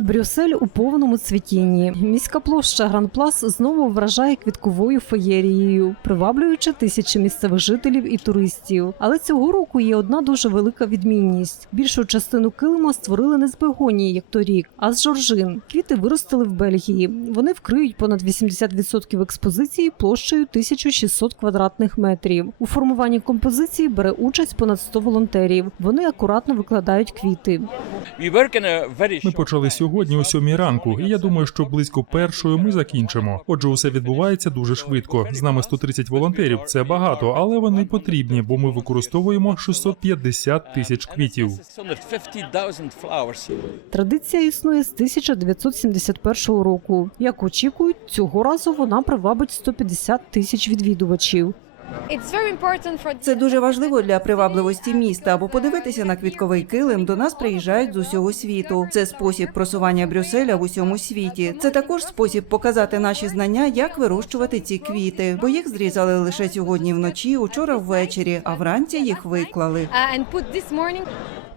Брюссель у повному цвітінні. Міська площа Гранплас знову вражає квітковою феєрією, приваблюючи тисячі місцевих жителів і туристів. Але цього року є одна дуже велика відмінність: більшу частину килима створили не з бегонії, як торік, а з жоржин. Квіти виростили в Бельгії. Вони вкриють понад 80% експозиції площею 1600 квадратних метрів. У формуванні композиції бере участь понад 100 волонтерів. Вони акуратно викладають квіти. Ми почали сьогодні о сьомій ранку, і я думаю, що близько першої ми закінчимо. Отже, усе відбувається дуже швидко. З нами 130 волонтерів. Це багато, але вони потрібні, бо ми використовуємо 650 тисяч квітів. 650,000 flowers. Традиція існує з 1971 року. Як очікують, цього разу вона привабить 150 тисяч відвідувачів. Це дуже важливо для привабливості міста, бо подивитися на квітковий килим до нас приїжджають з усього світу. Це спосіб просування Брюсселя в усьому світі. Це також спосіб показати наші знання, як вирощувати ці квіти, бо їх зрізали лише сьогодні вночі, учора ввечері, а вранці їх виклали.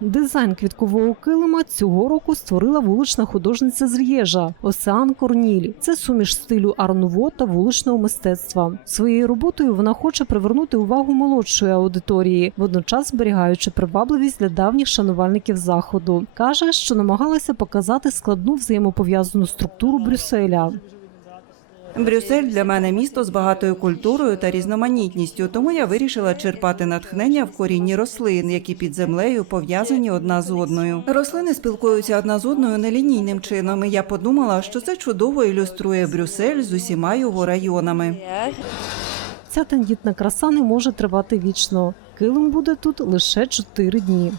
Дизайн квіткового килима цього року створила вулична художниця з Р'єжа Осеан Корніль. Це суміш стилю арнуво та вуличного мистецтва. Своєю роботою вона хоче привернути увагу молодшої аудиторії, водночас зберігаючи привабливість для давніх шанувальників заходу. каже, що намагалася показати складну взаємопов'язану структуру Брюсселя. Брюссель для мене місто з багатою культурою та різноманітністю, тому я вирішила черпати натхнення в корінні рослин, які під землею пов'язані одна з одною. Рослини спілкуються одна з одною нелінійним чином. і Я подумала, що це чудово ілюструє Брюссель з усіма його районами. Ця тендітна краса не може тривати вічно. Килим буде тут лише 4 дні.